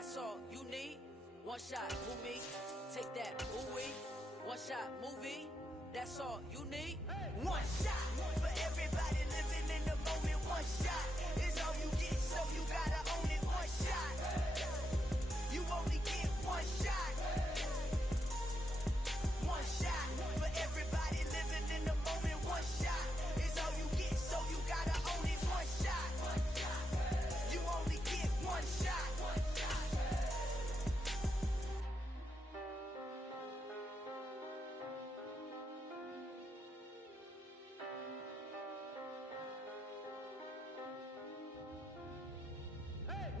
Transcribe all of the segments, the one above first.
that's all you need. One shot, move me, take that, ooh-wee. One shot, movie, that's all you need. One shot for everybody living in the moment. One shot is all you get, so you gotta own it. One shot, you only get one shot. One shot for everybody living in the moment. One shot is all you get, so you gotta own it. One shot, you only get one shot.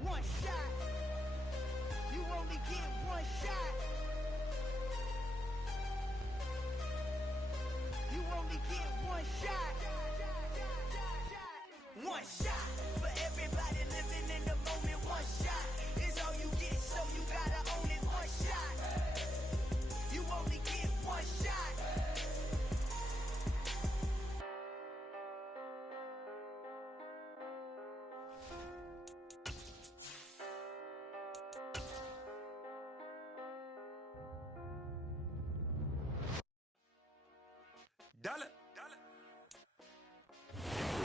One shot. You only get one shot. You only get one shot. One shot for everybody living in the moment. One shot is all you get, so you gotta own it. One shot. You only get one shot.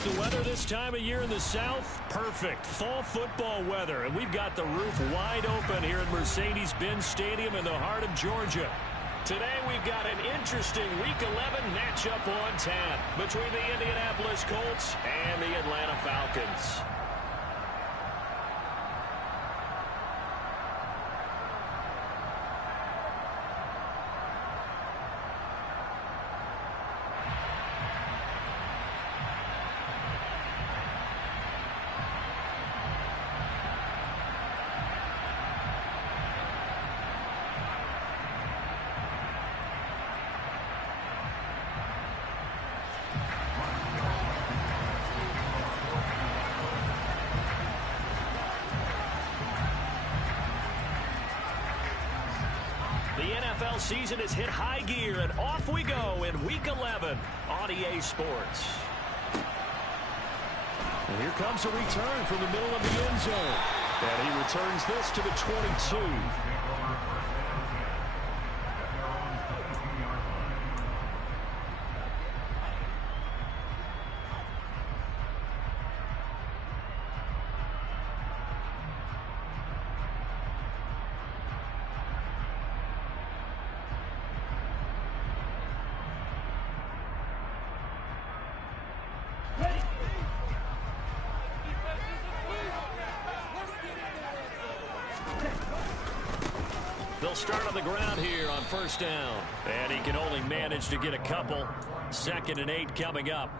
The weather this time of year in the South, perfect. Fall football weather, and we've got the roof wide open here at Mercedes-Benz Stadium in the heart of Georgia. Today we've got an interesting Week 11 matchup on tap between the Indianapolis Colts and the Atlanta Falcons. NFL season has hit high gear, and off we go in Week 11 on EA Sports. And here comes a return from the middle of the end zone. And he returns this to the 22. They'll start on the ground here on first down. And he can only manage to get a couple. 2nd and 8 coming up.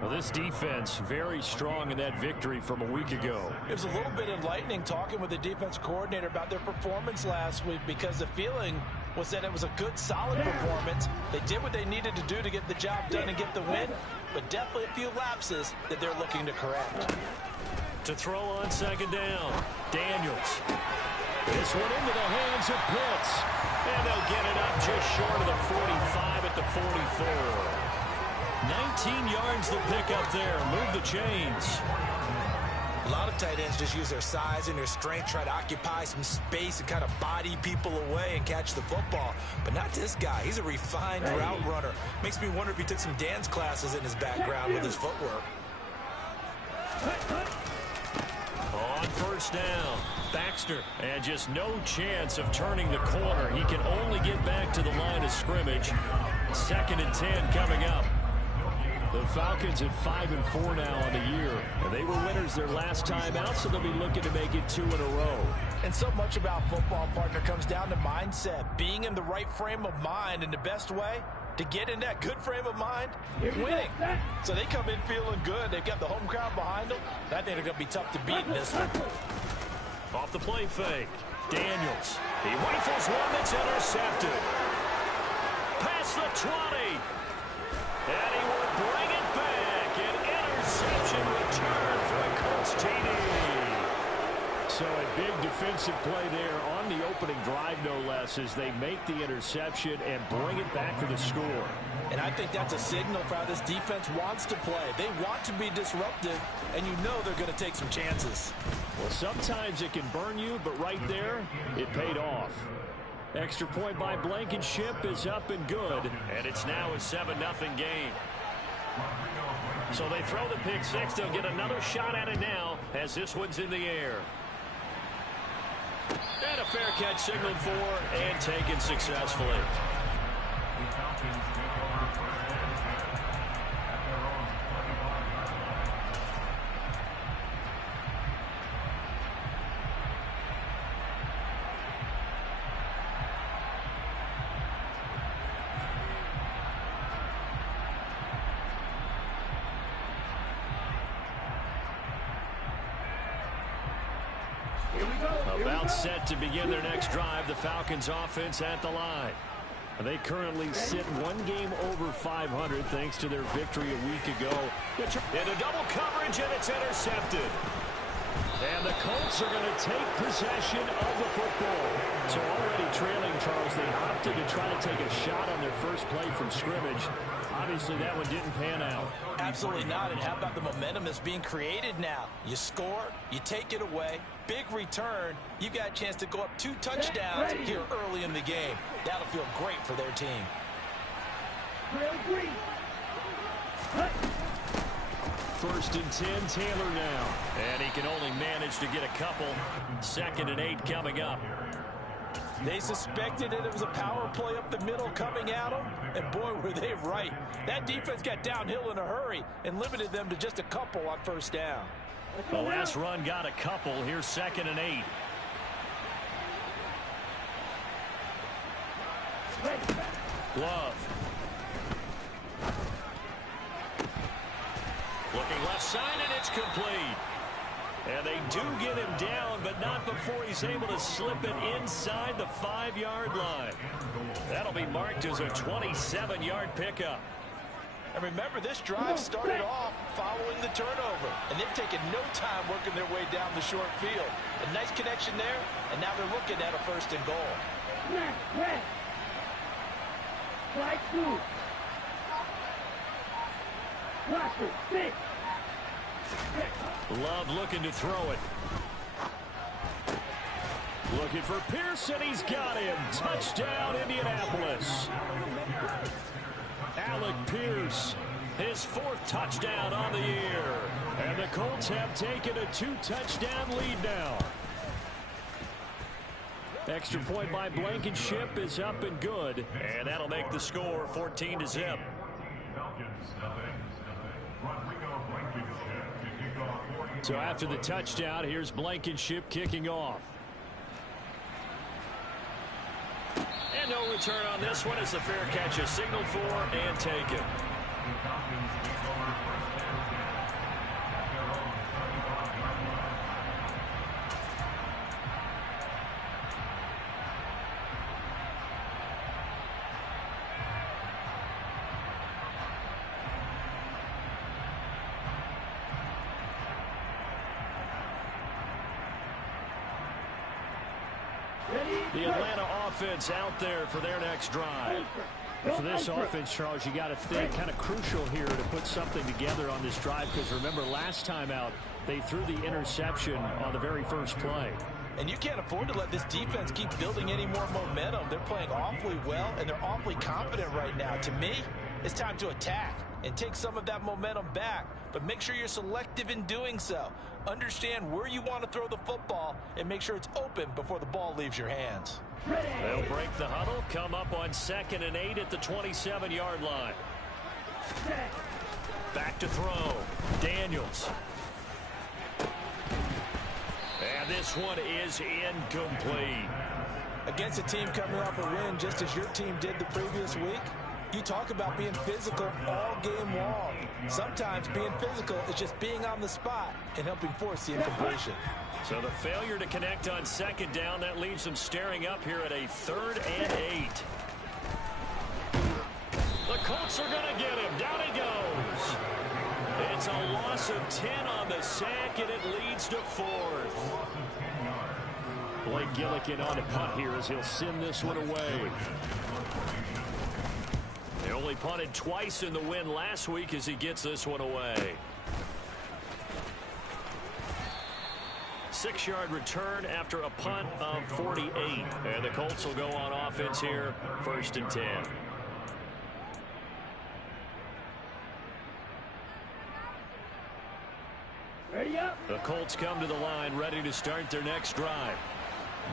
Well, this defense very strong in that victory from a week ago. It was a little bit enlightening talking with the defense coordinator about their performance last week, because the feeling was that it was a good, solid performance. They did what they needed to do to get the job done and get the win, but definitely a few lapses that they're looking to correct. To throw on 2nd down, Daniels. This one into the hands of Pitts. And they'll get it up just short of the 45 at the 44. 19 yards the pick up there. Move the chains. A lot of tight ends just use their size and their strength, try to occupy some space and kind of body people away and catch the football. But not this guy. He's a refined route runner. Makes me wonder if he took some dance classes in his background with his footwork. On first down, Baxter, and just no chance of turning the corner. He can only get back to the line of scrimmage. 2nd and 10 coming up. The Falcons at 5-4 now on the year. And they were winners their last time out, so they'll be looking to make it 2 in a row. And so much about football, partner, comes down to mindset. Being in the right frame of mind, and the best way to get in that good frame of mind, winning. So they come in feeling good. They've got the home crowd behind them. I think they're going to be tough to beat in this one. Off the play fake, Daniels. He rifles one that's intercepted. Past the 20. And he will bring it back. An interception return for a Colts TD. So a big defensive play there on the opening drive, no less, as they make the interception and bring it back for the score. And I think that's a signal for how this defense wants to play. They want to be disruptive, and you know they're going to take some chances. Well, sometimes it can burn you, but right there, it paid off. Extra point by Blankenship is up and good. And it's now a 7-0 game. So they throw the pick six. They'll get another shot at it now as this one's in the air. And a fair catch signaled for and taken successfully. About set to begin their next drive, the Falcons offense at the line. They currently sit one game over 500 thanks to their victory a week ago. Into double coverage, and it's intercepted. And the Colts are going to take possession of the football. So already trailing, Charles, they opted to try to take a shot on their first play from scrimmage. Obviously, that one didn't pan out. Absolutely not. And how about the momentum that's being created now? You score, you take it away, big return. You got a chance to go up 2 touchdowns here early in the game. That'll feel great for their team. First and 10, Taylor now. And he can only manage to get a couple. 2nd and 8 coming up. They suspected that it was a power play up the middle coming at them, and boy, were they right. That defense got downhill in a hurry and limited them to just a couple on first down. The last run got a couple. Here's 2nd and 8. Love. Looking left side, and it's complete. And they do get him down, but not before he's able to slip it inside the 5-yard line. That'll be marked as a 27-yard pickup. And remember, this drive started off following the turnover, and they've taken no time working their way down the short field. A nice connection there, and now they're looking at a 1st and goal. Love looking to throw it. Looking for Pearson. He's got him. Touchdown, Indianapolis. Alec Pierce, his 4th touchdown on the year. And the Colts have taken a 2-touchdown lead now. Extra point by Blankenship is up and good. And that'll make the score 14-0. So after the touchdown, here's Blankenship kicking off. And no return on this one as the fair catch is signaled for and taken. The Atlanta offense out there for their next drive. For this offense, Charles, you got to think kind of crucial here to put something together on this drive, because remember last time out they threw the interception on the very first play. And you can't afford to let this defense keep building any more momentum. They're playing awfully well, and they're awfully confident right now. To me, it's time to attack and take some of that momentum back, but make sure you're selective in doing so. Understand where you want to throw the football and make sure it's open before the ball leaves your hands. They'll break the huddle, come up on 2nd and 8 at the 27-yard line. Back to throw. Daniels. And this one is incomplete. Against a team coming off a win just as your team did the previous week, you talk about being physical all game long. Sometimes being physical is just being on the spot and helping force the incompletion. So the failure to connect on 2nd down, that leaves them staring up here at a 3rd and 8. The Colts are going to get him. Down he goes. It's a loss of 10 on the sack, and it leads to 4th. Blake Gillikin on a punt here as he'll send this one away. They only punted twice in the win last week as he gets this one away. 6-yard return after a punt of 48. And the Colts will go on offense here, 1st and 10. Ready up. The Colts come to the line ready to start their next drive.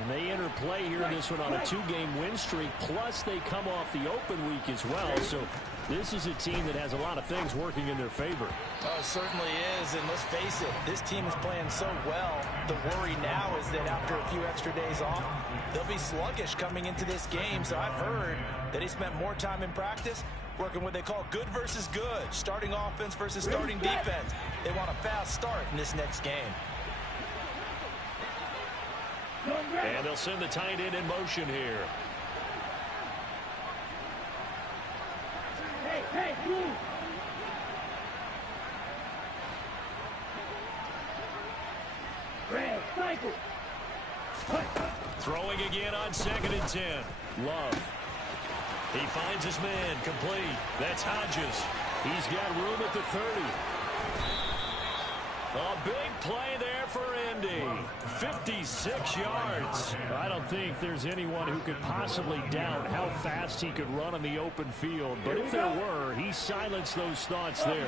And they enter play here in this one on a 2-game win streak, plus they come off the open week as well. So this is a team that has a lot of things working in their favor. Oh, it certainly is, and let's face it, this team is playing so well. The worry now is that after a few extra days off, they'll be sluggish coming into this game. So I've heard that they spent more time in practice working what they call good versus good, starting offense versus starting defense. They want a fast start in this next game. And they'll send the tight end in motion here. Hey, move. Red, cycle. Throwing again on 2nd and 10. Love. He finds his man, complete. That's Hodges. He's got room at the 30. A big play there for Indy. 56 yards. I don't think there's anyone who could possibly doubt how fast he could run on the open field. But if there were, he silenced those thoughts there.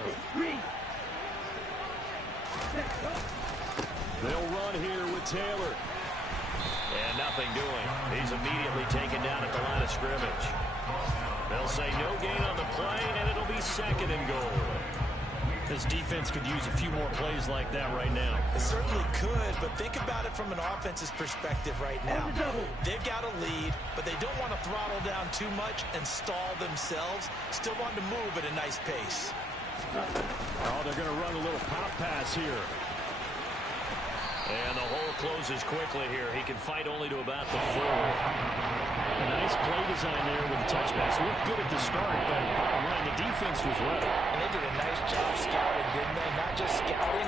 They'll run here with Taylor. And nothing doing. He's immediately taken down at the line of scrimmage. They'll say no gain on the play, and it'll be 2nd and goal. This defense could use a few more plays like that right now. It certainly could, but think about it from an offense's perspective right now. They've got a lead, but they don't want to throttle down too much and stall themselves. Still want to move at a nice pace. Oh, they're going to run a little pop pass here. And the hole closes quickly here. He can fight only to about the 4. A nice play design there with the touchbacks. Looked good at the start, but bottom line, the defense was ready. And they did a nice job scouting, didn't they? Not just scouting,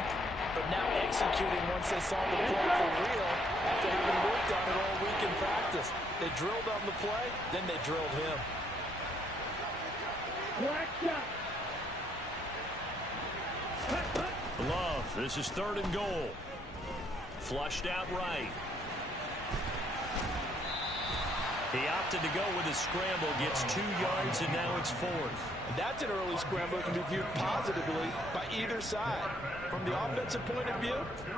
but now executing once they saw the play for real after having worked on it all week in practice. They drilled on the play, then they drilled him. Black shot. Love, this is 3rd and goal. Flushed out right. He opted to go with a scramble, gets 2 yards, and now it's 4th. That's an early scramble that can be viewed positively by either side. From the offensive point of view,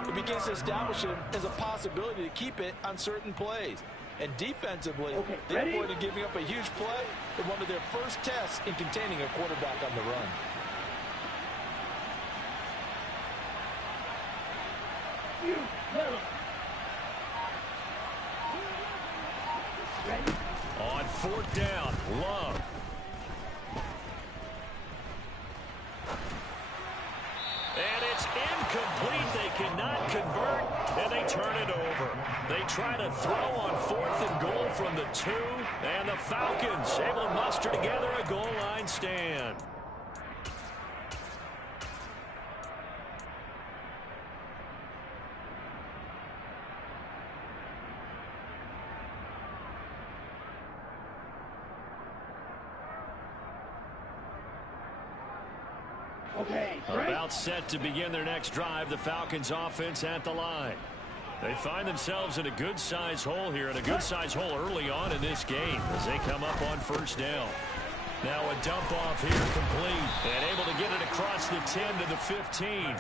it begins to establish it as a possibility to keep it on certain plays. And defensively, they avoided giving up a huge play in one of their first tests in containing a quarterback on the run. On 4th down, Love. And it's incomplete. They cannot convert, and they turn it over. They try to throw on 4th and goal from the 2, and the Falcons able to muster together a goal line stand. About set to begin their next drive, the Falcons offense at the line. They find themselves in a good-sized hole here, and a good-sized hole early on in this game as they come up on 1st down. Now a dump off here complete, and able to get it across the 10 to the 15.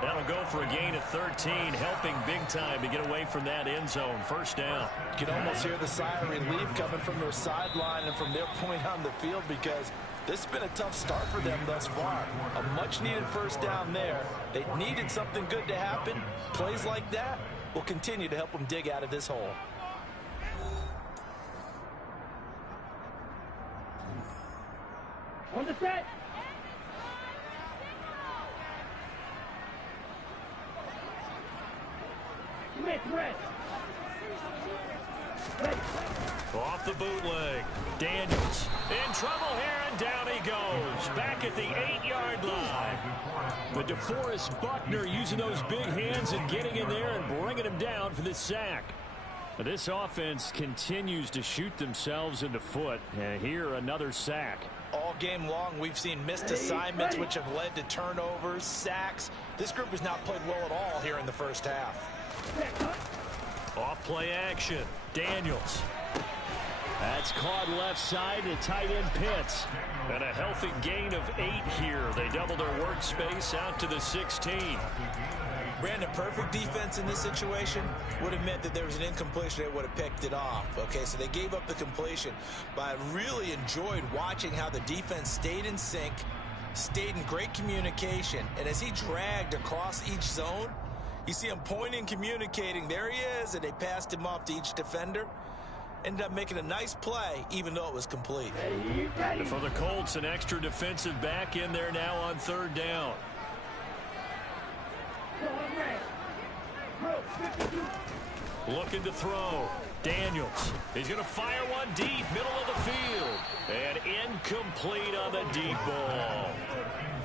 That'll go for a gain of 13, helping big time to get away from that end zone. 1st down. You can almost hear the sigh of relief coming from their sideline and from their point on the field, because this has been a tough start for them thus far. A much-needed 1st down there. They needed something good to happen. Plays like that will continue to help them dig out of this hole. On the set. Smith, red. Off the bootleg. Daniels in trouble here, and down he goes. Back at the 8-yard line. But DeForest Buckner using those big hands and getting in there and bringing him down for this sack. This offense continues to shoot themselves in the foot. And here, another sack. All game long, we've seen missed assignments, which have led to turnovers, sacks. This group has not played well at all here in the 1st half. Off play action. Daniels. That's caught left side to tight end Pitts. And a healthy gain of 8 here. They double their workspace out to the 16. Brandon, perfect defense in this situation would have meant that there was an incompletion. They would have picked it off. Okay, so they gave up the completion. But I really enjoyed watching how the defense stayed in sync, stayed in great communication. And as he dragged across each zone, you see him pointing, communicating. There he is, and they passed him off to each defender. Ended up making a nice play, even though it was complete. And for the Colts, an extra defensive back in there now on 3rd down. Looking to throw. Daniels. He's going to fire one deep, middle of the field. And incomplete on the deep ball.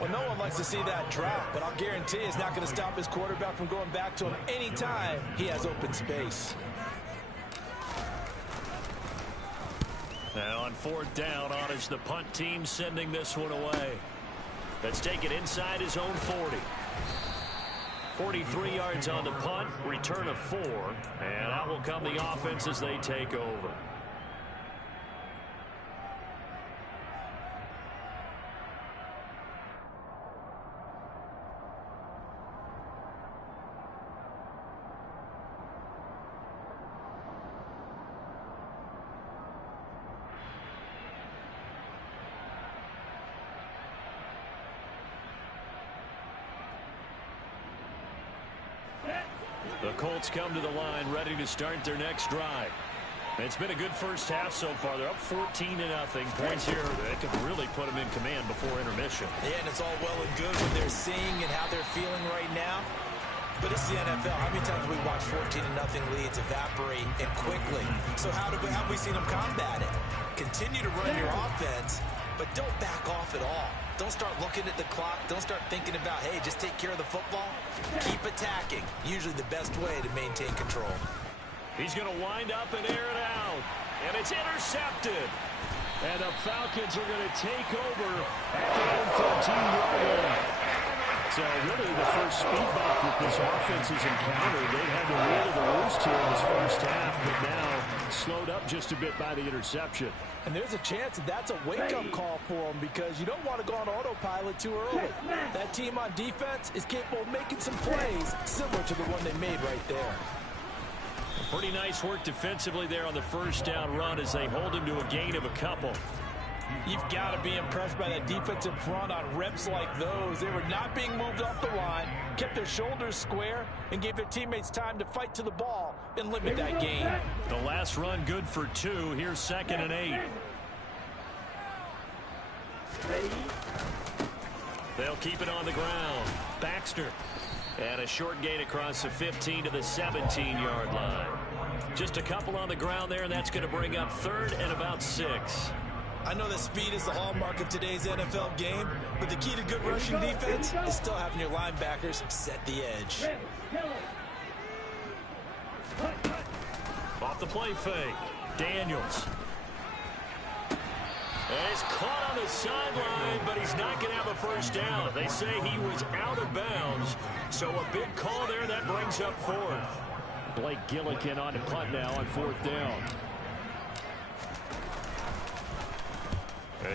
Well, no one likes to see that drop, but I'll guarantee it's not going to stop his quarterback from going back to him anytime he has open space. Now on 4th down, on is the punt team sending this one away. Let's take it inside his own 40. 43 yards on the punt, return of 4, and out will come the offense as they take over. The Colts come to the line ready to start their next drive. It's been a good first half so far. They're up 14-0. Points here that could really put them in command before intermission. Yeah, and it's all well and good what they're seeing and how they're feeling right now. But it's the NFL. How many times have we watched 14-0 leads evaporate and quickly? So how have we seen them combat it? Continue to run your offense, but don't back off at all. Don't start looking at the clock. Don't start thinking about, hey, just take care of the football. Keep attacking. Usually the best way to maintain control. He's going to wind up and air it out. And it's intercepted. And the Falcons are going to take over at their own 13-yard line. So really the first speed bump that this offense has encountered. They had the will of the roost here in this first half, but now slowed up just a bit by the interception. And there's a chance that that's a wake-up call for them because you don't want to go on autopilot too early. That team on defense is capable of making some plays similar to the one they made right there. Pretty nice work defensively there on the first down run as they hold him to a gain of a couple. You've got to be impressed by that defensive front on reps like those. They were not being moved off the line, kept their shoulders square, and gave their teammates time to fight to the ball and limit that gain. The last run good for 2. Here's 2nd and 8. They'll keep it on the ground. Baxter. And a short gain across the 15 to the 17-yard line. Just a couple on the ground there, and that's going to bring up 3rd and about 6. I know that speed is the hallmark of today's NFL game, but the key to good rushing defense is still having your linebackers set the edge. Off the play fake. Daniels. And he's caught on the sideline, but he's not going to have a first down. They say he was out of bounds, so a big call there that brings up 4th. Blake Gillikin on the punt now on 4th down.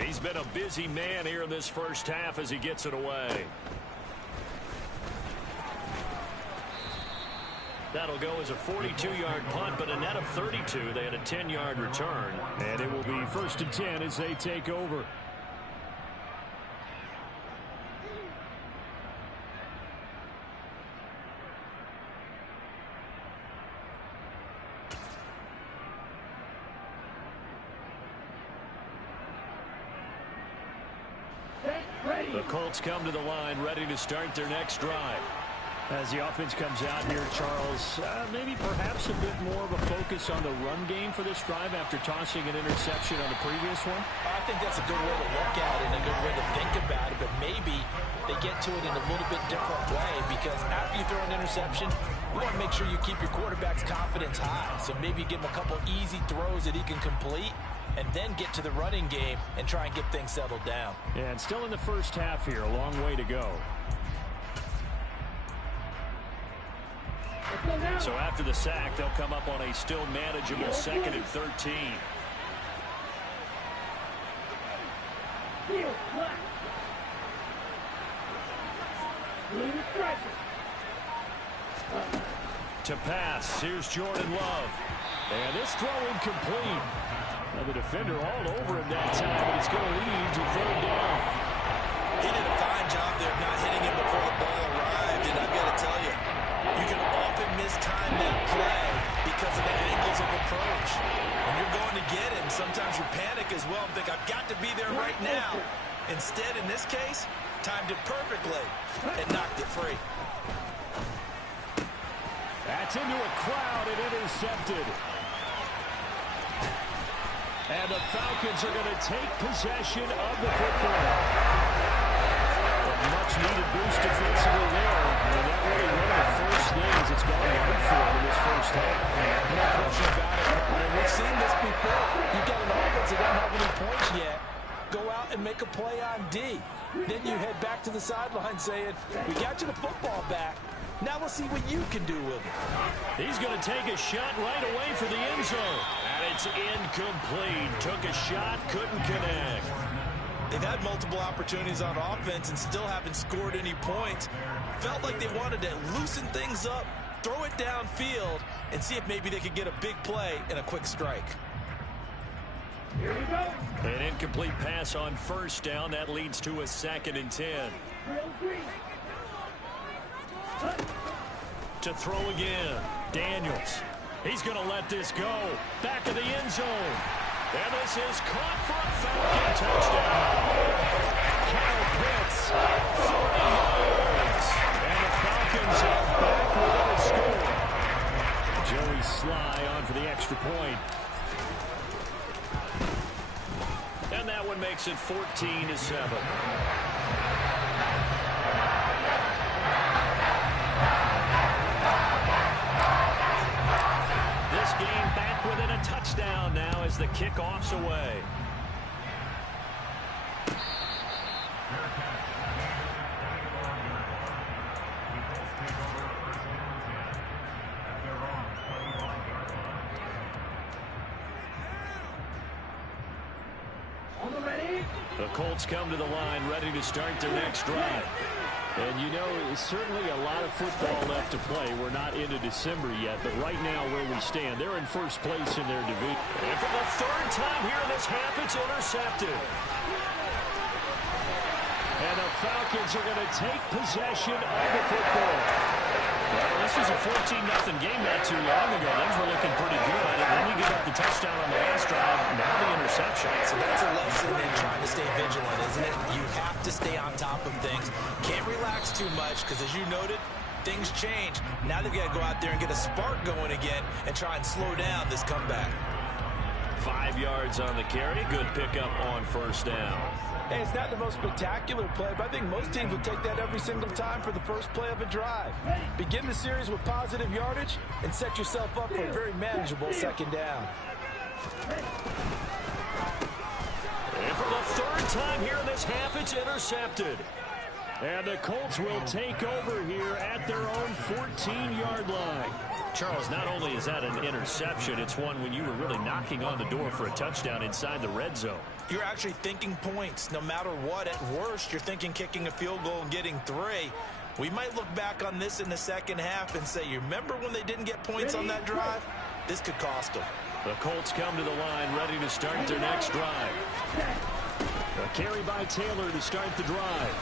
He's been a busy man here in this first half as he gets it away. That'll go as a 42-yard punt, but a net of 32. They had a 10-yard return. And it will be 1st and 10 as they take over. The Colts come to the line ready to start their next drive. As the offense comes out here, Charles, maybe perhaps a bit more of a focus on the run game for this drive after tossing an interception on the previous one? I think that's a good way to look at it and a good way to think about it, but maybe they get to it in a little bit different way because after you throw an interception, you want to make sure you keep your quarterback's confidence high. So maybe give him a couple easy throws that he can complete and then get to the running game and try and get things settled down. Yeah, and still in the first half here, a long way to go. So after the sack, they'll come up on a still manageable 2nd and 13. To pass, here's Jordan Love. And this throw incomplete. Now the defender all over him that time, but it's going to lead to 3rd down. He did a fine job there of not hitting him before the ball arrived, and I've got to tell you, you can often mistime that play because of the angles of approach. When you're going to get him, sometimes you panic as well and think, I've got to be there right now. Instead, in this case, timed it perfectly and knocked it free. That's into a crowd and intercepted. And the Falcons are going to take possession of the football. A much-needed boost defensively there. And that really one of the first things that's gone right for him in this first half. No question about it. I mean, we've seen this before. You've got an offense that doesn't have any points yet. Go out and make a play on D. Then you head back to the sideline saying, we got you the football back. Now let's see what you can do with it. He's going to take a shot right away for the end zone. And it's incomplete. Took a shot, couldn't connect. They've had multiple opportunities on offense and still haven't scored any points. Felt like they wanted to loosen things up, throw it downfield, and see if maybe they could get a big play and a quick strike. Here we go. An incomplete pass on 1st down. That leads to a 2nd and 10. To throw again. Daniels. He's going to let this go. Back of the end zone. And this is caught for a Falcon touchdown. Kyle Pitts, 40 yards. And the Falcons are back with a score. Joey Sly on for the extra point. And that one makes it 14-7. This game back within a touchdown now as the kickoff's away. The Colts come to the line ready to start their next drive. And you know, certainly a lot of football left to play. We're not into December yet, but right now where we stand, they're in first place in their division. And for the 3rd time here in this half, it's intercepted. And the Falcons are going to take possession of the football. Well, this was a 14-0 game not too long ago. Things were looking pretty good. And then you give up the touchdown on the last drive, now the interception. So that's a lesson in trying to stay vigilant, isn't it? You have to stay on top of things. Can't relax too much because, as you noted, things change. Now they've got to go out there and get a spark going again and try and slow down this comeback. 5 yards on the carry. Good pickup on 1st down. Hey, it's not the most spectacular play, but I think most teams would take that every single time for the first play of a drive. Begin the series with positive yardage and set yourself up for a very manageable 2nd down. And for the 3rd time here in this half, it's intercepted. And the Colts will take over here at their own 14-yard line. Charles, not only is that an interception, it's one when you were really knocking on the door for a touchdown inside the red zone. You're actually thinking points. No matter what, at worst, you're thinking kicking a field goal and getting 3. We might look back on this in the second half and say, you remember when they didn't get points on that drive? This could cost them. The Colts come to the line ready to start their next drive. A carry by Taylor to start the drive.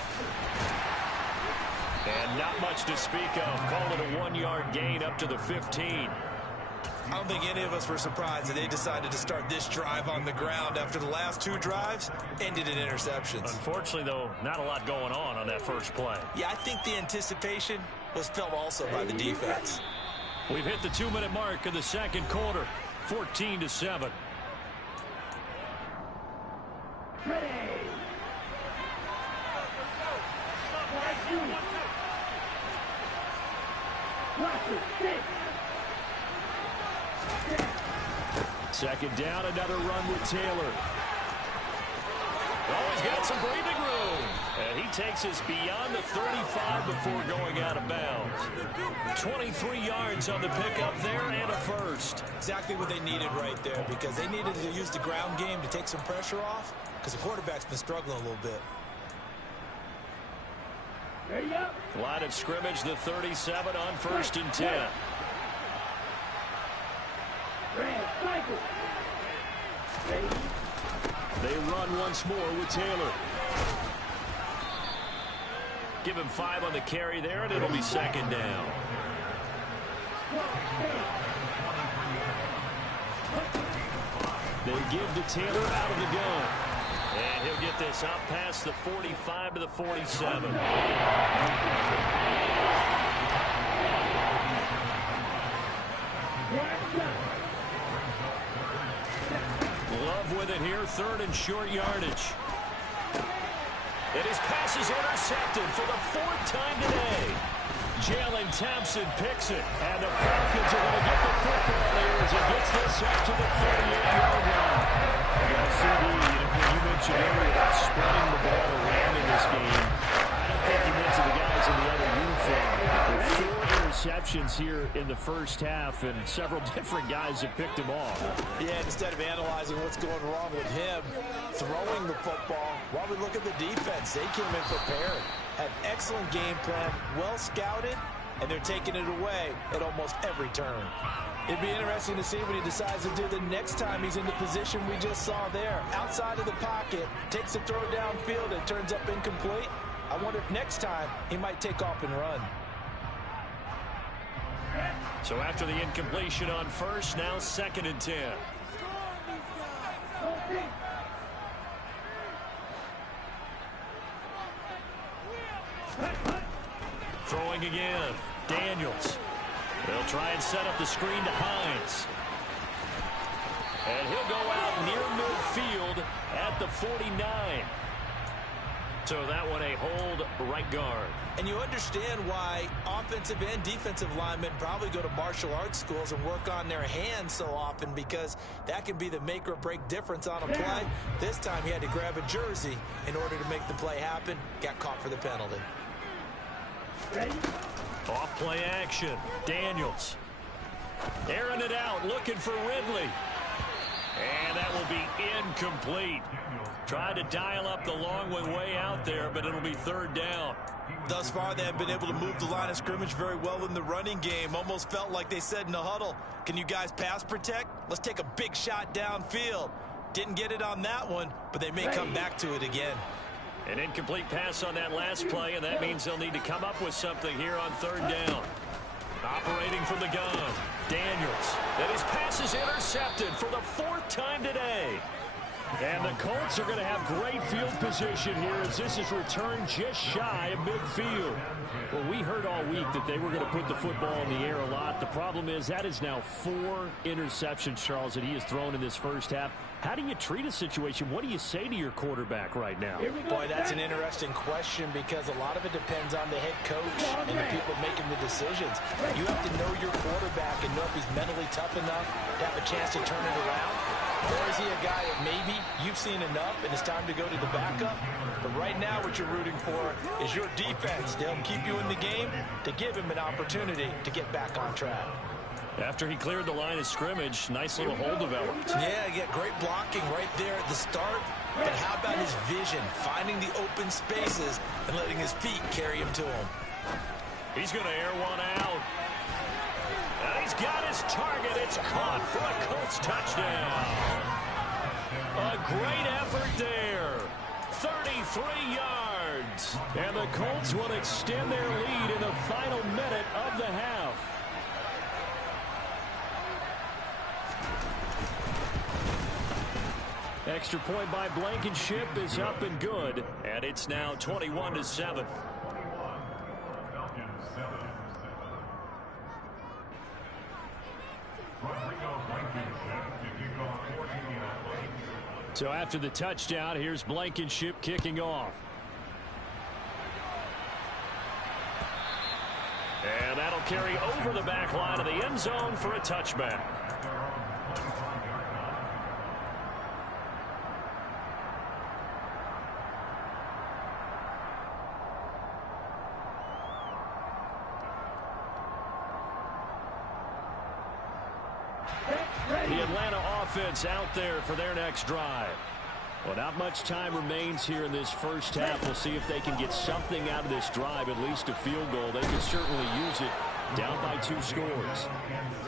And not much to speak of. Call it a 1-yard gain up to the 15. I don't think any of us were surprised that they decided to start this drive on the ground after the last 2 drives ended in interceptions. Unfortunately, though, not a lot going on that first play. Yeah, I think the anticipation was felt also by the defense. We've hit the 2-minute mark of the 2nd quarter, 14-7. Ready. Second down, another run with Taylor. Oh, he's got some breathing room. And he takes us beyond the 35 before going out of bounds. 23 yards on the pickup there and a first. Exactly what they needed right there, because they needed to use the ground game to take some pressure off, because the quarterback's been struggling a little bit. There you go. Line of scrimmage, the 37 on 1st and 10. Red, cycle. They run once more with Taylor. Give him 5 on the carry there, and it'll be 2nd down. They give to Taylor out of the gun. And he'll get this up past the 45 to the 47. Love with it here, 3rd and short yardage. And his pass is intercepted for the 4th time today. Jalen Thompson picks it, and the Falcons are going to get the football there as he gets this up to the 38-yard line. CD, you mentioned earlier about spreading the ball around in this game. I don't think you mentioned the guys in the other uniform. With 4 interceptions here in the first half, and several different guys have picked him off. Yeah, instead of analyzing what's going wrong with him throwing the football, while we look at the defense, they came in prepared. Had excellent game plan, well scouted, and they're taking it away at almost every turn. It'd be interesting to see what he decides to do the next time he's in the position we just saw there. Outside of the pocket, takes a throw downfield and turns up incomplete. I wonder if next time he might take off and run. So after the incompletion on 1st, now 2nd and 10. Throwing again. Daniels. They'll try and set up the screen to Hines. And he'll go out near midfield at the 49. So that one a hold right guard. And you understand why offensive and defensive linemen probably go to martial arts schools and work on their hands so often, because that can be the make or break difference on a play. This time he had to grab a jersey in order to make the play happen. Got caught for the penalty. Off play action. Daniels. Airing it out, looking for Ridley. And that will be incomplete. Tried to dial up the long one way out there, but it'll be 3rd down. Thus far, they have been able to move the line of scrimmage very well in the running game. Almost felt like they said in the huddle, can you guys pass protect? Let's take a big shot downfield. Didn't get it on that one, but they may come back to it again. An incomplete pass on that last play, and that means they'll need to come up with something here on 3rd down. Operating from the gun, Daniels. And his pass is intercepted for the 4th time today. And the Colts are going to have great field position here as this is returned just shy of midfield. Well, we heard all week that they were going to put the football in the air a lot. The problem is that is now 4 interceptions, Charles, that he has thrown in this first half. How do you treat a situation? What do you say to your quarterback right now? Boy, that's an interesting question, because a lot of it depends on the head coach and the people making the decisions. You have to know your quarterback and know if he's mentally tough enough to have a chance to turn it around. Or is he a guy that maybe you've seen enough and it's time to go to the backup? But right now what you're rooting for is your defense to help keep you in the game, to give him an opportunity to get back on track. After he cleared the line of scrimmage, nice little hole developed. Yeah, he got great blocking right there at the start. But how about his vision, finding the open spaces and letting his feet carry him to him? He's going to air one out. And he's got his target. It's caught for a Colts touchdown. A great effort there. 33 yards. And the Colts will extend their lead in the final minute of the half. Extra point by Blankenship is up and good. And it's now 21-7. So after the touchdown, here's Blankenship kicking off. And that'll carry over the back line of the end zone for a touchback. Atlanta offense out there for their next drive. Well, not much time remains here in this first half. We'll see if they can get something out of this drive, at least a field goal. They can certainly use it. Down by 2 scores.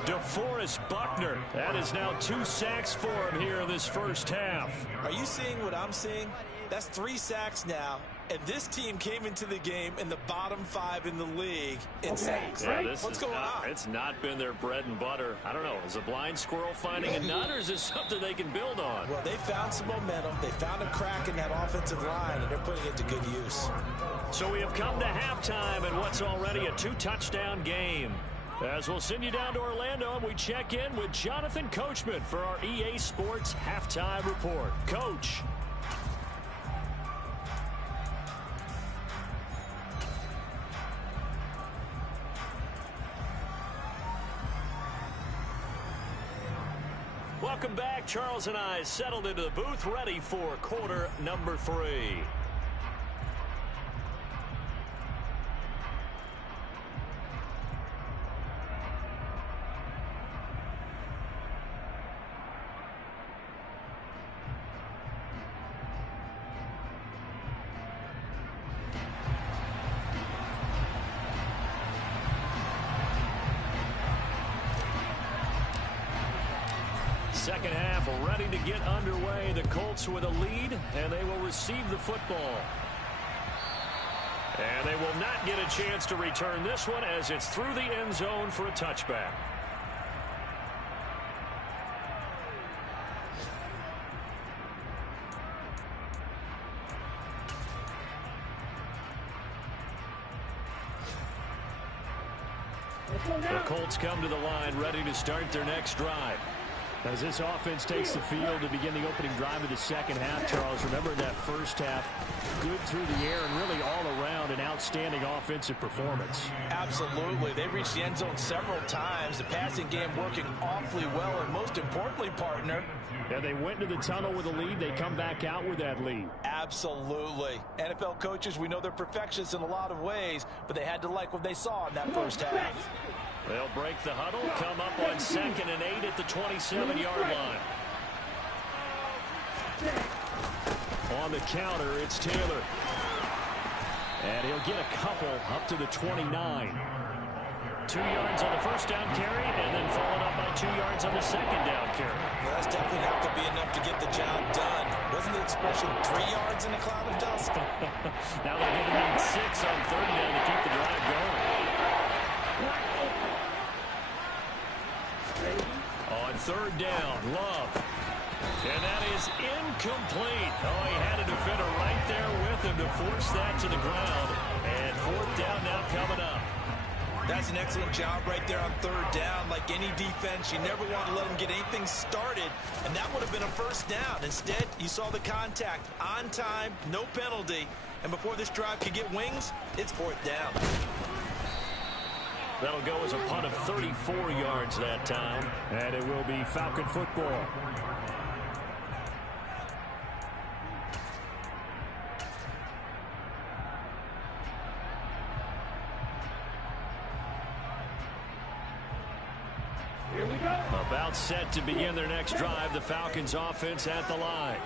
DeForest Buckner. That is now 2 sacks for him here in this first half. Are you seeing what I'm seeing? That's 3 sacks now. And this team came into the game in the bottom 5 in the league in sacks. Yeah, What's going on? It's not been their bread and butter. I don't know. Is a blind squirrel finding a nut, or is this something they can build on? Well, they found some momentum. They found a crack in that offensive line, and they're putting it to good use. So we have come to halftime in what's already a 2-touchdown game. As we'll send you down to Orlando, and we check in with Jonathan Coachman for our EA Sports Halftime Report. Coach. Welcome back. Charles and I settled into the booth, ready for quarter number 3. Second half ready to get underway. The Colts with a lead, and they will receive the football. And they will not get a chance to return this one as it's through the end zone for a touchback. The Colts come to the line ready to start their next drive. As this offense takes the field to begin the opening drive of the second half, Charles, remember that first half, good through the air and really all around an outstanding offensive performance. Absolutely. They reached the end zone several times. The passing game working awfully well, and most importantly, partner. Yeah, they went into the tunnel with a lead. They come back out with that lead. Absolutely. NFL coaches, we know they're perfectionists in a lot of ways, but they had to like what they saw in that first half. They'll break the huddle, come up on 2nd and 8 at the 27-yard line. On the counter, it's Taylor. And he'll get a couple up to the 29. 2 yards on the first down carry, and then followed up by 2 yards on the second down carry. Well, that's definitely not going to be enough to get the job done. Wasn't the expression 3 yards in a cloud of dust? Now they're going to need 6 on 3rd down to keep the drive going. On 3rd down, Love. And that is incomplete. Oh, he had a defender right there with him to force that to the ground. And 4th down now coming up. That's an excellent job right there on 3rd down. Like any defense, you never want to let them get anything started. And that would have been a 1st down. Instead, you saw the contact on time, no penalty. And before this drive could get wings, it's 4th down. That'll go as a punt of 34 yards that time. And it will be Falcon football. Here we go. About set to begin their next drive. The Falcons offense at the line.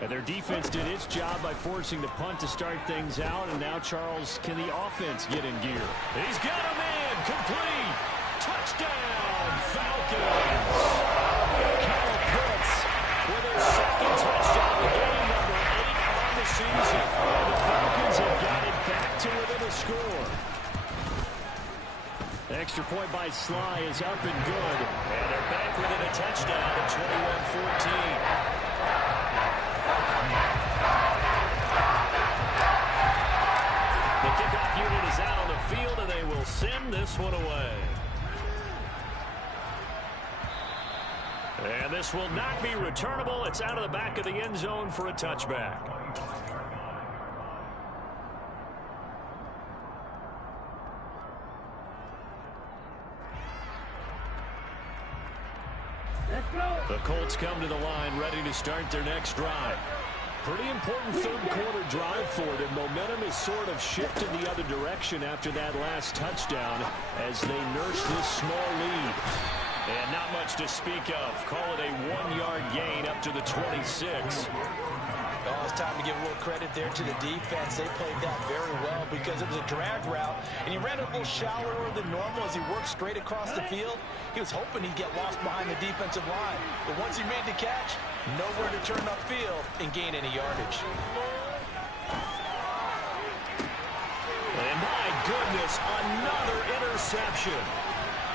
And their defense did its job by forcing the punt to start things out. And now, Charles, can the offense get in gear? He's got a man. Complete. Touchdown, Falcons. Kyle Pitts with their 2nd touchdown of the game, number 8 on the season. And the Falcons have got it back to within a score. Extra point by Sly is up and good. And they're back within a touchdown at 21-14. The kickoff unit is out on the field, and they will send this one away. And this will not be returnable. It's out of the back of the end zone for a touchback. Let's go. The Colts come to the line ready to start their next drive. Pretty important 3rd quarter drive for them. Momentum is sort of shifted the other direction after that last touchdown as they nurse this small lead. And not much to speak of. Call it a 1-yard gain up to the 26. Oh, it's time to give a little credit there to the defense. They played that very well because it was a drag route, and he ran a little shallower than normal as he worked straight across the field. He was hoping he'd get lost behind the defensive line, but once he made the catch, nowhere to turn upfield and gain any yardage. And my goodness, another interception.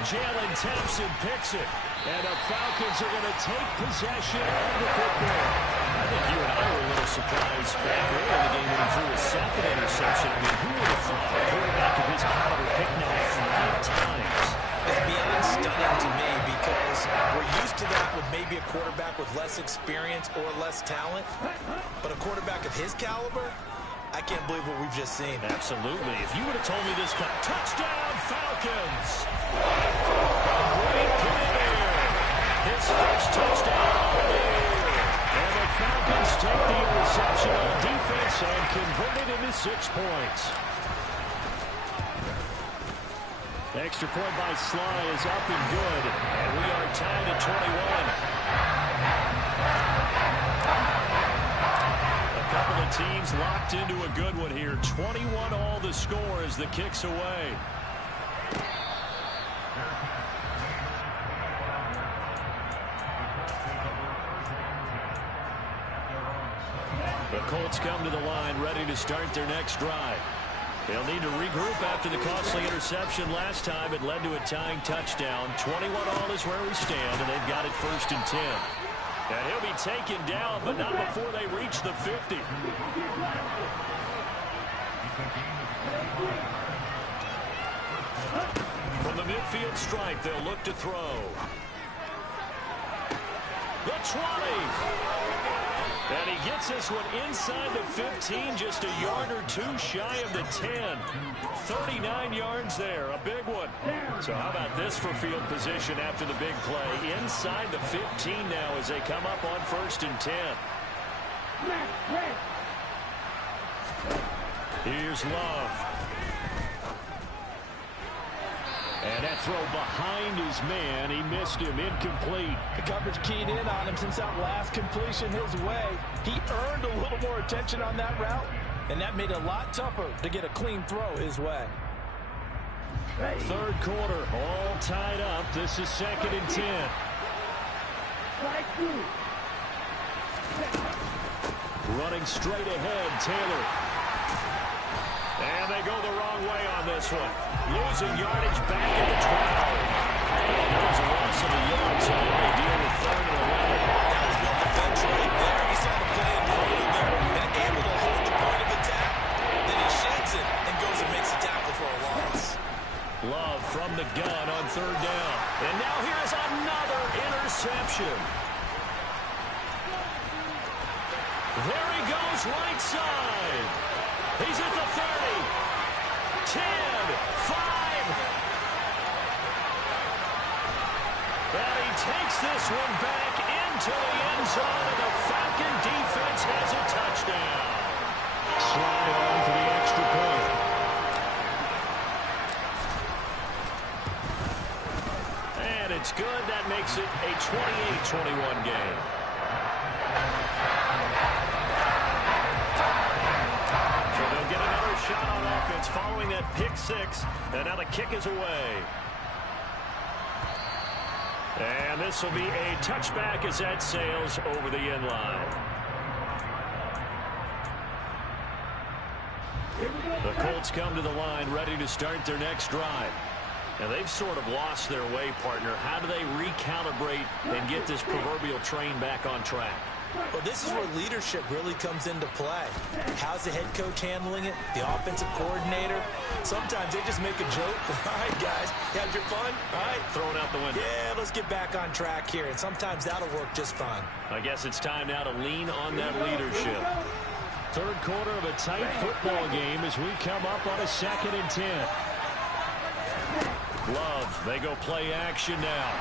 Jalen Thompson picks it, and the Falcons are going to take possession of the football. I think you and I were a little surprised back early in the game when he threw a second interception. I mean, who would have thought a quarterback of his caliber picked now 5 times? It's beyond stunning to me because we're used to that with maybe a quarterback with less experience or less talent. But a quarterback of his caliber, I can't believe what we've just seen. Absolutely. If you would have told me this kind of touchdown, Falcons. Great play there. His first touchdown of the year. And the Falcons take the interception on defense and convert it into 6 points. Extra point by Sly is up and good. And we are tied at 21. A couple of teams locked into a good one here. 21 all the score as the kick's away. The Colts come to the line ready to start their next drive. They'll need to regroup after the costly interception last time. It led to a tying touchdown. 21 all is where we stand, and they've got it 1st and 10. And he'll be taken down, but not before they reach the 50. From the midfield stripe, they'll look to throw. The 20. And he gets this one inside the 15, just a yard or 2 shy of the 10. 39 yards there, a big one. So how about this for field position after the big play? Inside the 15 now as they come up on 1st and 10. Here's Love. And that throw behind his man. He missed him. Incomplete. The coverage keyed in on him since that last completion his way. He earned a little more attention on that route, and that made it a lot tougher to get a clean throw his way. 3rd quarter, all tied up. This is 2nd and 10. Running straight ahead, Taylor. And they go the wrong way on this one. Losing yardage back at the 12. There's a loss of a yard, so they deal with 3rd and 11. That was well defense right there. He saw the play in front of him and able to hold the point of attack. Then he shakes it and goes and makes a tackle for a loss. Love from the gun on 3rd down. And now here's another interception. There he goes, right side. He's at the 30, 10, 5. And he takes this one back into the end zone, and the Falcon defense has a touchdown. Slide on for the extra point. And it's good. That makes it a 28-21 game. Shot on offense following that pick 6, and now the kick is away. And this will be a touchback as that sails over the end line. The Colts come to the line ready to start their next drive. And they've sort of lost their way, partner. How do they recalibrate and get this proverbial train back on track? Well, this is where leadership really comes into play. How's the head coach handling it? The offensive coordinator? Sometimes they just make a joke. All right, guys, you had your fun? All right. Throw it out the window. Yeah, let's get back on track here. And sometimes that'll work just fine. I guess it's time now to lean on that leadership. 3rd quarter of a tight football game as we come up on a 2nd and 10. Love, they go play action now.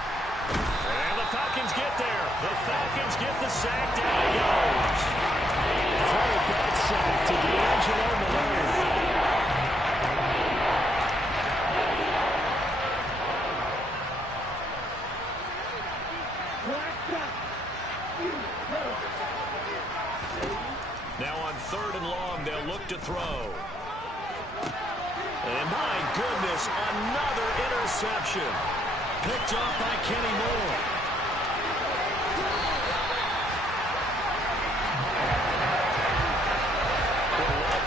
And the Falcons get there. The Falcons get the sack. Down he goes. Third bad sack to D'Angelo Malone. my goodness, another interception. Picked off by Kenny Moore.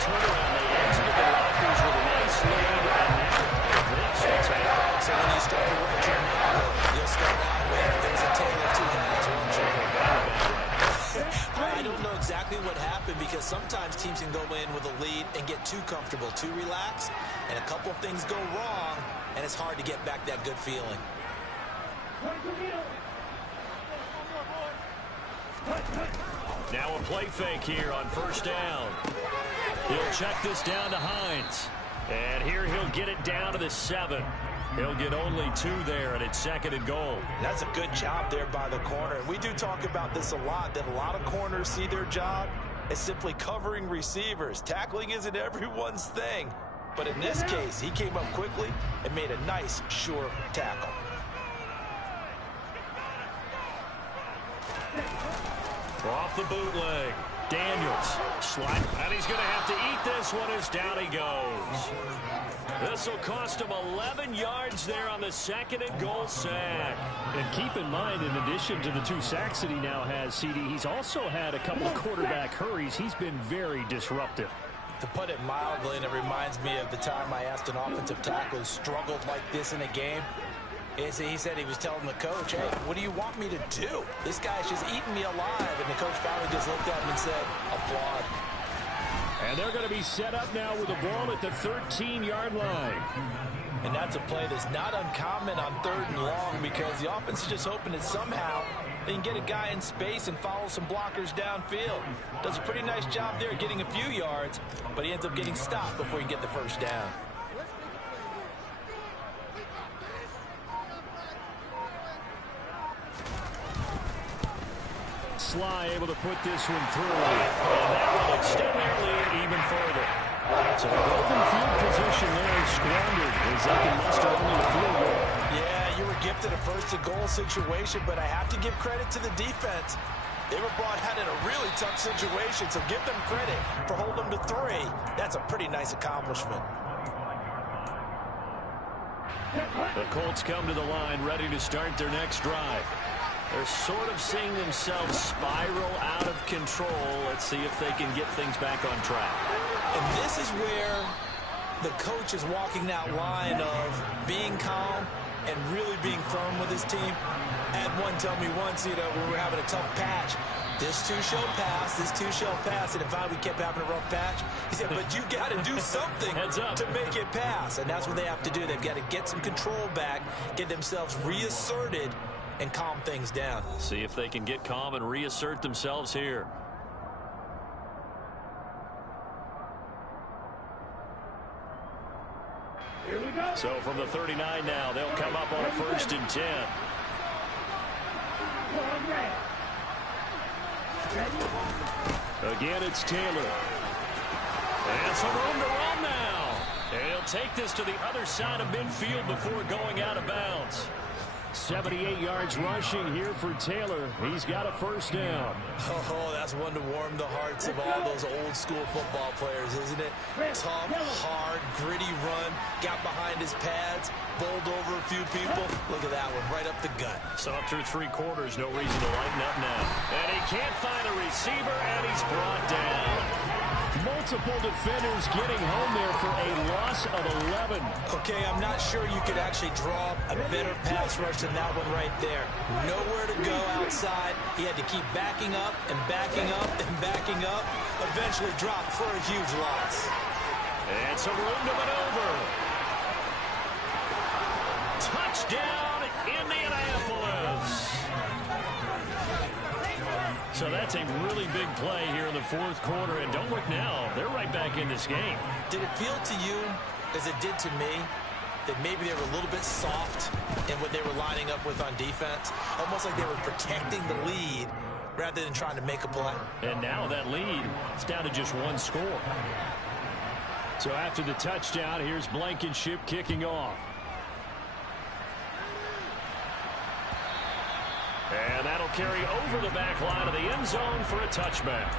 Turnaround, they exited the lockers with a nice lead, and now this will take. So when you start to work your number, you'll start out with there's a tale of two halves, won't you? I don't know exactly what happened because sometimes teams can go in with a lead and get too comfortable, too relaxed, and a couple of things go wrong, and it's hard to get back that good feeling. Now a play fake here on first down. He'll check this down to Hines. And here he'll get it down to the 7. He'll get only 2 there, and it's 2nd and goal. That's a good job there by the corner. We do talk about this a lot, that a lot of corners see their job as simply covering receivers. Tackling isn't everyone's thing. But in this case, he came up quickly and made a nice, sure tackle. Off the bootleg. Daniels. Slide. And he's going to have to eat this one as down he goes. This will cost him 11 yards there on the 2nd and goal sack. And keep in mind, in addition to the 2 sacks that he now has, CD, he's also had a couple of quarterback hurries. He's been very disruptive. To put it mildly, and it reminds me of the time I asked an offensive tackle who struggled like this in a game. He said he was telling the coach, hey, what do you want me to do? This guy's just eating me alive. And the coach finally just looked at him and said, applaud. And they're going to be set up now with the ball at the 13-yard line. And that's a play that's not uncommon on 3rd and long because the offense is just hoping that somehow they can get a guy in space and follow some blockers downfield. Does a pretty nice job there getting a few yards, but he ends up getting stopped before he can get the first down. Sly able to put this one through. And that will extend their lead even further. So the golden field position there is squandered as they can muster only a field goal. Yeah, you were gifted a 1st and goal situation, but I have to give credit to the defense. They were brought out in a really tough situation, so give them credit for holding them to 3. That's a pretty nice accomplishment. The Colts come to the line ready to start their next drive. They're sort of seeing themselves spiral out of control. Let's see if they can get things back on track. And this is where the coach is walking that line of being calm and really being firm with his team. I had one tell me once, when we were having a tough patch, this too shall pass, this too shall pass. And if we kept having a rough patch, he said, but you got to do something to make it pass. And that's what they have to do. They've got to get some control back, get themselves reasserted, and calm things down. See if they can get calm and reassert themselves here. Here we go. So from the 39 now, they'll come up on a 1st and 10. Again, it's Taylor. And some room to run now. And he'll take this to the other side of midfield before going out of bounds. 78 yards rushing here for Taylor. He's got a 1st down. Oh, that's one to warm the hearts of all those old school football players, isn't it? Tough, hard, gritty run. Got behind his pads, bowled over a few people. Look at that one, right up the gut. So up through 3 quarters, no reason to lighten up now. And he can't find a receiver, and he's brought down. Multiple defenders getting home there for a loss of 11. Okay, I'm not sure you could actually draw a better pass rush than that one right there. Nowhere to go outside. He had to keep backing up and backing up and backing up. Eventually dropped for a huge loss. And some room to maneuver. Touchdown, Indianapolis. So that's a really big play here in the 4th quarter. And don't look now, they're right back in this game. Did it feel to you, as it did to me, that maybe they were a little bit soft in what they were lining up with on defense? Almost like they were protecting the lead rather than trying to make a play. And now that lead is down to just 1 score. So after the touchdown, here's Blankenship kicking off. And that'll carry over the back line of the end zone for a touchback.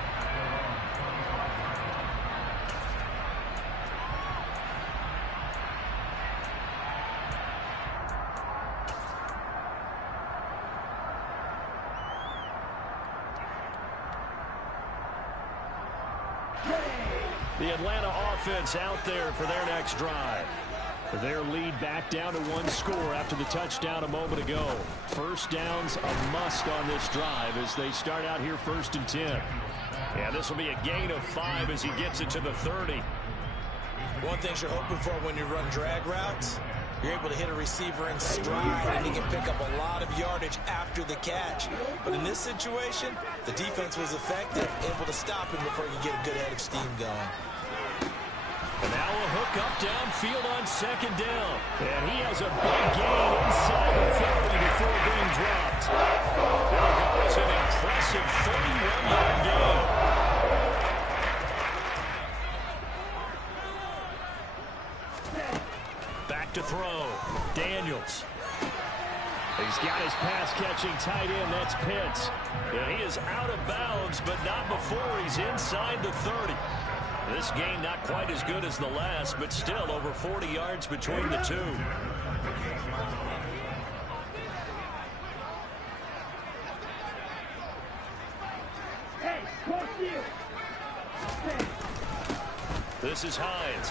The Atlanta offense out there for their next drive. Their lead back down to one score after the touchdown a moment ago. First down's a must on this drive as they start out here 1st and 10. Yeah, this will be a gain of 5 as he gets it to the 30. One thing you're hoping for when you run drag routes, you're able to hit a receiver in stride, and he can pick up a lot of yardage after the catch. But in this situation, the defense was effective, able to stop him before he could get a good head of steam going. And now a hook up downfield on 2nd down. And he has a big gain inside the 40 before being dropped. There goes an impressive 31-yard gain. Back to throw. Daniels. He's got his pass-catching tight end. That's Pitts. And he is out of bounds, but not before he's inside the 30. This game not quite as good as the last, but still over 40 yards between the two. This is Hines.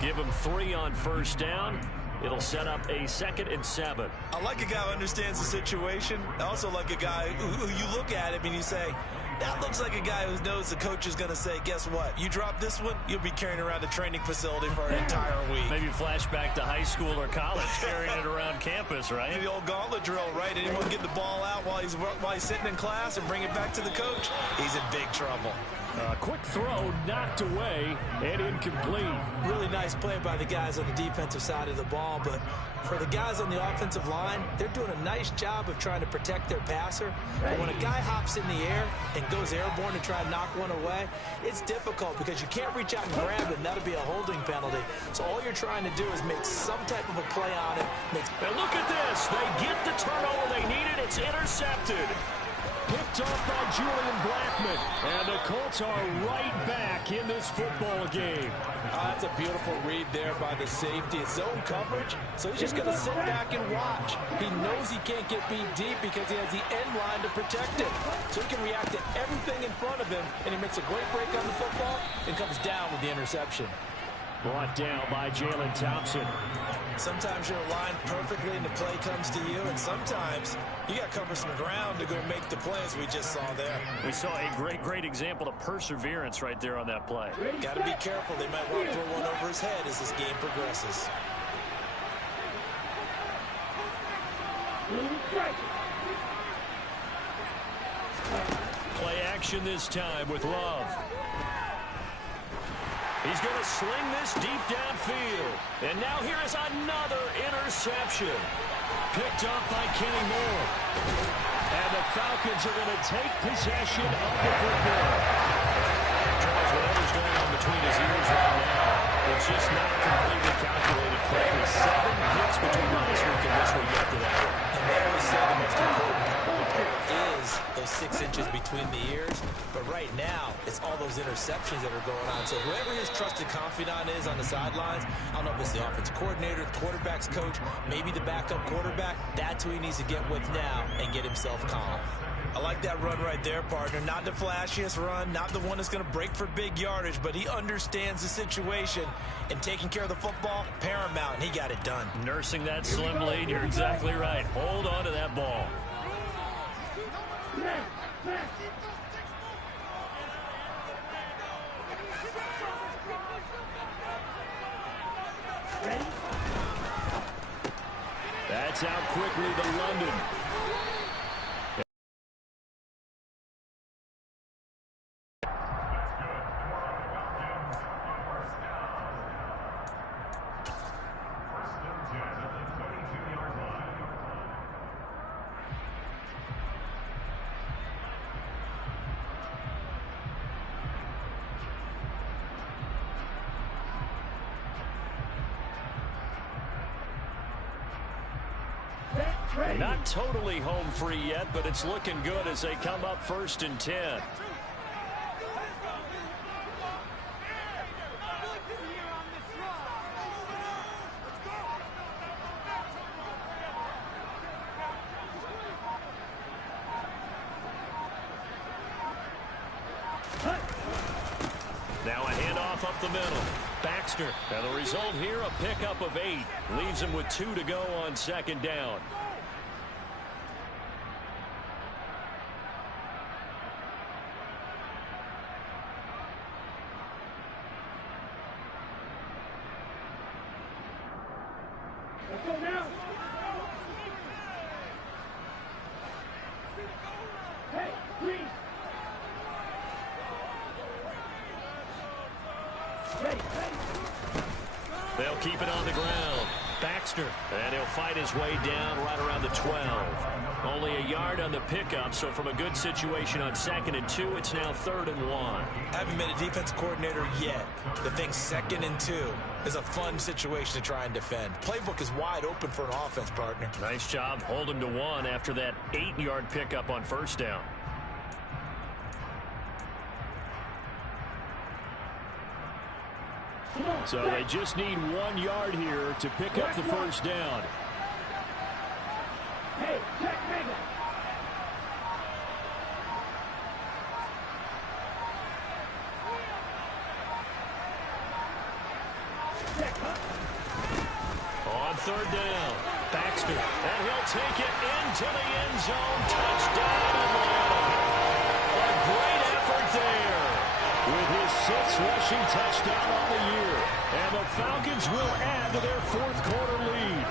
Give him 3 on 1st down. It'll set up a 2nd and 7. I like a guy who understands the situation. I also like a guy who you look at him and you say, that looks like a guy who knows the coach is going to say, guess what? You drop this one, you'll be carrying around a training facility for an entire week. Maybe flashback to high school or college, carrying it around campus, right? The old gauntlet drill, right? Anyone get the ball out while he's sitting in class and bring it back to the coach? He's in big trouble. Quick throw, knocked away, and incomplete. Really nice play by the guys on the defensive side of the ball, but for the guys on the offensive line, they're doing a nice job of trying to protect their passer. But when a guy hops in the air and goes airborne to try and knock one away, it's difficult because you can't reach out and grab it, and that'll be a holding penalty. So all you're trying to do is make some type of a play on it. And look at this. They get the turnover they needed. It's intercepted. Picked off by Julian Blackmon. And the Colts are right back in this football game. That's a beautiful read there by the safety. It's zone coverage, so he's just going to sit back and watch. He knows he can't get beat deep because he has the end line to protect it. So he can react to everything in front of him, and he makes a great break on the football and comes down with the interception. Brought down by Jalen Thompson. Sometimes you're aligned perfectly and the play comes to you, and sometimes you got to cover some ground to go make the plays we just saw there. We saw a great example of perseverance right there on that play. Got to be careful. They might want to throw one over his head as this game progresses. Play action this time with Love. He's going to sling this deep downfield. And now here is another interception. Picked up by Kenny Moore. And the Falcons are going to take possession of the football. Charles, whatever's going on between his ears right now, it's just not completely calculated correctly. 7 hits between last week and this week after that. And they always say the most important is those 6 inches between the ears. But right now, it's all those interceptions that are going on. So whoever his trusted confidant is on the sidelines, I don't know if it's the offense coordinator, the quarterback's coach, maybe the backup quarterback, that's who he needs to get with now and get himself calm. I like that run right there, partner. Not the flashiest run, not the one that's going to break for big yardage, but he understands the situation, and taking care of the football, paramount, and he got it done. Nursing that slim lead, you're exactly right. Hold on to that ball. That's out quickly to London. Not totally home free yet, but it's looking good as they come up 1st and 10. off up the middle. Baxter. And the result here, a pickup of 8. Leaves him with 2 to go on second down. Let's go now. Hey, Green. They'll keep it on the ground. Baxter. And he'll fight his way down right around the 12. Only a yard on the pickup, so from a good situation on 2nd and 2, it's now 3rd and 1. Haven't been a defense coordinator yet. The thing 2nd and 2 is a fun situation to try and defend. Playbook is wide open for an offense, partner. Nice job holding to 1 after that 8-yard pickup on 1st down. So they just need 1 yard here to pick up the 1st down. Hey, check Mega. On 3rd down, Baxter. And he'll take it into the end zone. Touchdown, Atlanta. A great effort there. With his 6th rushing touchdown on the year. And the Falcons will add to their 4th quarter lead.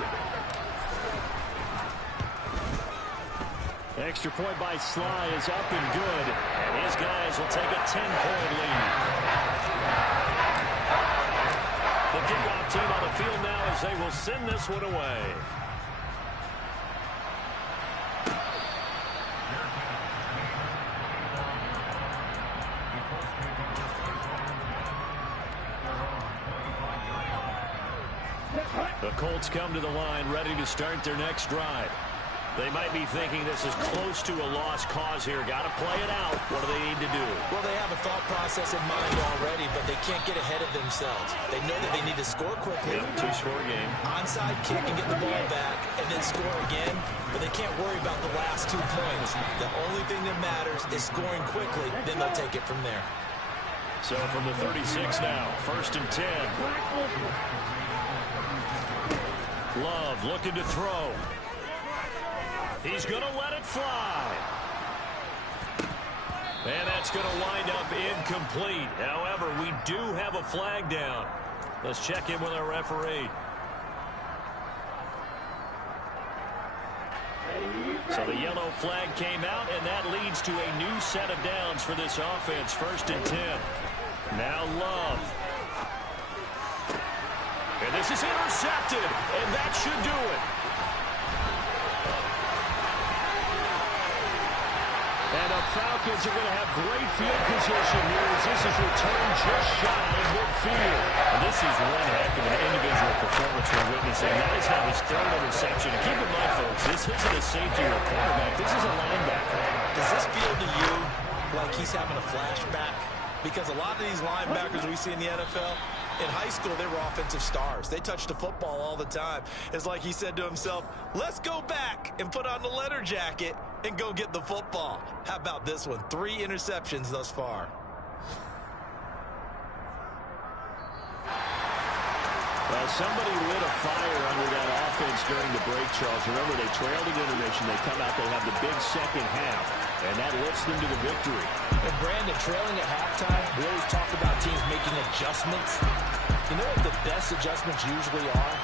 Extra point by Sly is up and good. And his guys will take a 10-point lead. The kickoff team on the field now as they will send this one away. The Colts come to the line ready to start their next drive. They might be thinking this is close to a lost cause here. Got to play it out. What do they need to do? Well, they have a thought process in mind already, but they can't get ahead of themselves. They know that they need to score quickly. Yep, 2-score game. Onside kick and get the ball back and then score again, but they can't worry about the last 2 points. The only thing that matters is scoring quickly, then they'll take it from there. So from the 36 now, 1st and 10. Love looking to throw. He's going to let it fly. And that's going to wind up incomplete. However, we do have a flag down. Let's check in with our referee. So the yellow flag came out, and that leads to a new set of downs for this offense. 1st and 10. Now Love. And this is intercepted, and that should do it. And the Falcons are going to have great field position here as this is returned just shy of midfield. And this is one heck of an individual performance we're witnessing. That is now his 3rd interception. And keep in mind, folks, this isn't a safety or a cornerback. This is a linebacker. Does this feel to you like he's having a flashback? Because a lot of these linebackers we see in the NFL, in high school, they were offensive stars. They touched the football all the time. It's like he said to himself, let's go back and put on the leather jacket and go get the football. How about this one? 3 interceptions thus far. Well, somebody lit a fire under that offense during the break, Charles. Remember, they trailed at intermission. They come out, they have the big second half, and that lifts them to the victory. And Brandon, trailing at halftime, we always talk about teams making adjustments. You know what the best adjustments usually are?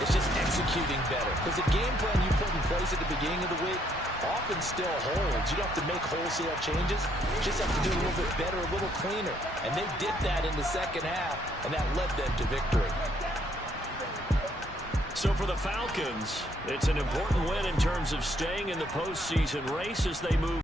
It's just executing better. Because the game plan you put in place at the beginning of the week often still holds. You don't have to make wholesale changes. You just have to do it a little bit better, a little cleaner. And they did that in the second half, and that led them to victory. So for the Falcons, it's an important win in terms of staying in the postseason race as they move